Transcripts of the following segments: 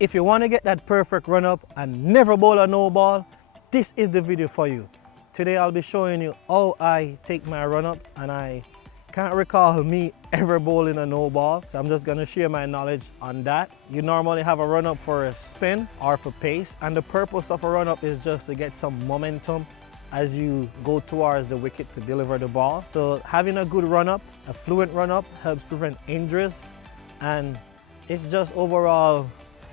If you want to get that perfect run up and never bowl a no ball, this is the video for you. Today I'll be showing you how I take my run ups, and I can't recall me ever bowling a no ball, so I'm just gonna share my knowledge on that. You normally have a run up for a spin or for pace, and the purpose of a run up is just to get some momentum as you go towards the wicket to deliver the ball. So having a good run up, a fluent run up, helps prevent injuries, and it's just overall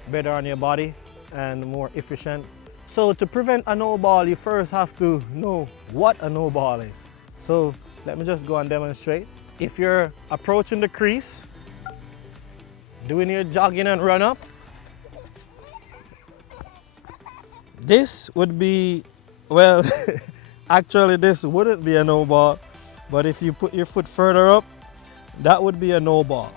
better on your body and more efficient. So to prevent a no ball, you first have to know what a no ball is. So let me just go and demonstrate. If you're approaching the crease, doing your jogging and run up, this would be, well, actually this wouldn't be a no ball, but if you put your foot further up, that would be a no ball.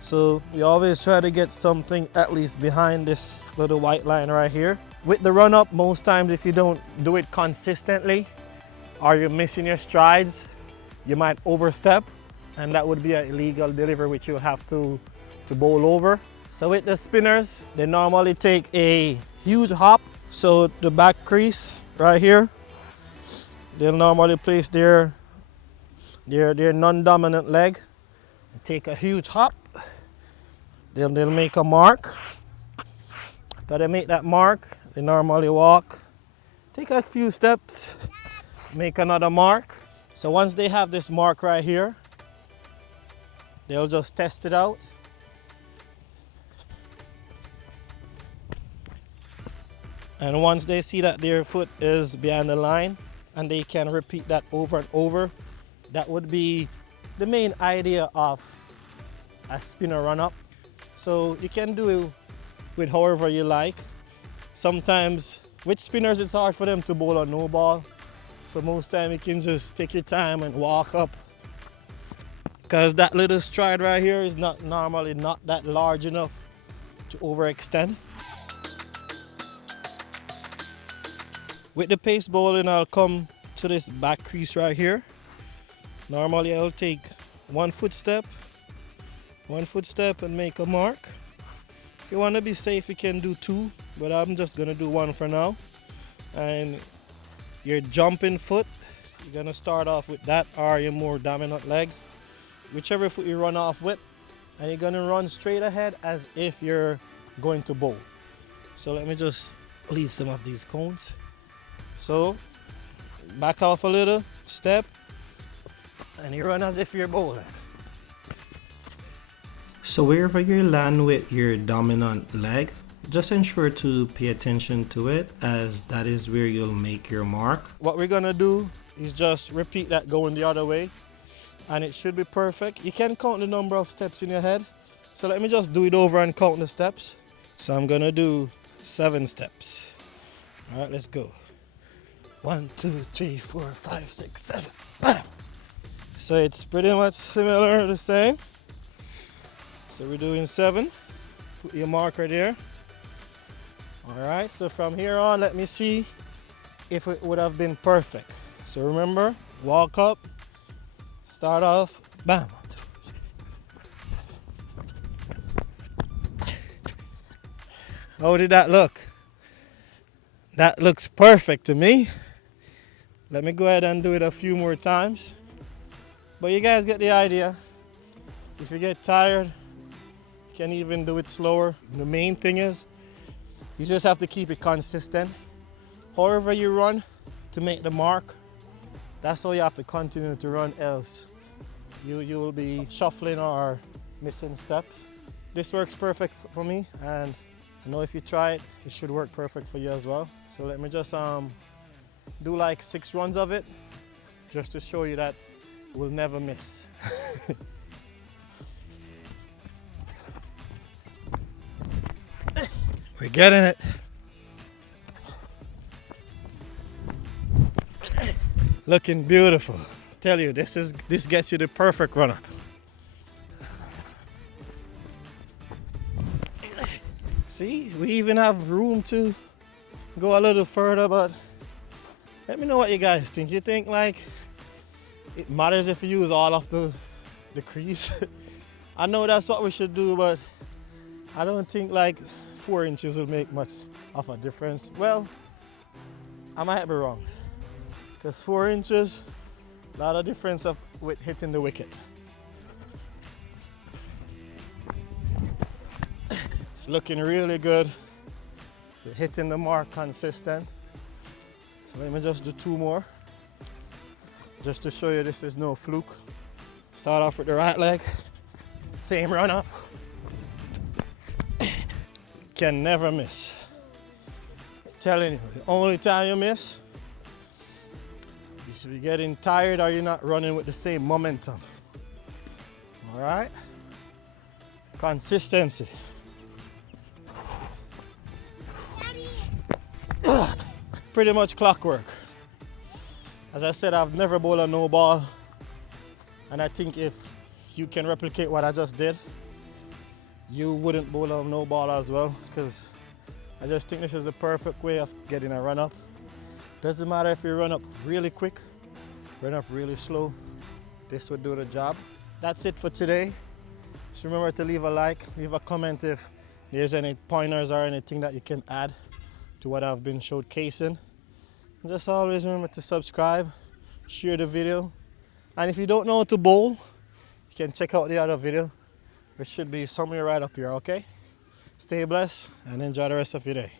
So we always try to get something at least behind this little white line right here. With the run up, most times if you don't do it consistently or you're missing your strides, you might overstep, and that would be an illegal delivery which you have to bowl over. So with the spinners, they normally take a huge hop. So the back crease right here, they'll normally place their non-dominant leg, take a huge hop. They'll make a mark. After they make that mark, they normally walk, take a few steps, make another mark. So once they have this mark right here, they'll just test it out. And once they see that their foot is behind the line and they can repeat that over and over, that would be the main idea of a spinner run up. So you can do it with however you like. Sometimes with spinners it's hard for them to bowl a no ball. So most time you can just take your time and walk up, because that little stride right here is normally not that large enough to overextend. With the pace bowling, I'll come to this back crease right here. Normally I'll take one footstep and make a mark. If you want to be safe, you can do two, but I'm just gonna do one for now. And your jumping foot, you're gonna start off with that or your more dominant leg, whichever foot you run off with, and you're gonna run straight ahead as if you're going to bowl. So let me just leave some of these cones. So back off a little, step, and you run as if you're bowling. So wherever you land with your dominant leg, just ensure to pay attention to it, as that is where you'll make your mark. What we're gonna do is just repeat that going the other way, and it should be perfect. You can count the number of steps in your head. So let me just do it over and count the steps. So I'm gonna do 7 steps. All right, let's go. 1, 2, 3, 4, 5, 6, 7. Bam! So it's pretty much similar, the same. So we're doing 7. Put your marker there. All right, so from here on, let me see if it would have been perfect. So remember, walk up, start off, bam. How did that look? That looks perfect to me. Let me go ahead and do it a few more times. But you guys get the idea. If you get tired, you can even do it slower. The main thing is, you just have to keep it consistent. However you run to make the mark, that's how you have to continue to run, else you will be shuffling or missing steps. This works perfect for me, and I know if you try it, it should work perfect for you as well. So let me just do like 6 runs of it, just to show you that we'll never miss. We're getting it. Looking beautiful. Tell you, this gets you the perfect run-up. See, we even have room to go a little further, but let me know what you guys think. You think like it matters if you use all of the crease? I know that's what we should do, but I don't think like 4 inches will make much of a difference. Well, I might be wrong, because 4 inches, a lot of difference with hitting the wicket. It's looking really good. We're hitting the mark consistent. So let me just do 2 more, just to show you this is no fluke. Start off with the right leg, same run up. Can never miss. I'm telling you, the only time you miss is if you're getting tired or you're not running with the same momentum. All right? Consistency. Pretty much clockwork. As I said, I've never bowled a no ball, and I think if you can replicate what I just did, you wouldn't bowl a no ball as well, because I just think this is the perfect way of getting a run up. Doesn't matter if you run up really quick, run up really slow, this would do the job. That's it for today. Just remember to leave a like, leave a comment if there's any pointers or anything that you can add to what I've been showcasing. And just always remember to subscribe, share the video, and if you don't know how to bowl, you can check out the other video. It should be somewhere right up here, okay? Stay blessed and enjoy the rest of your day.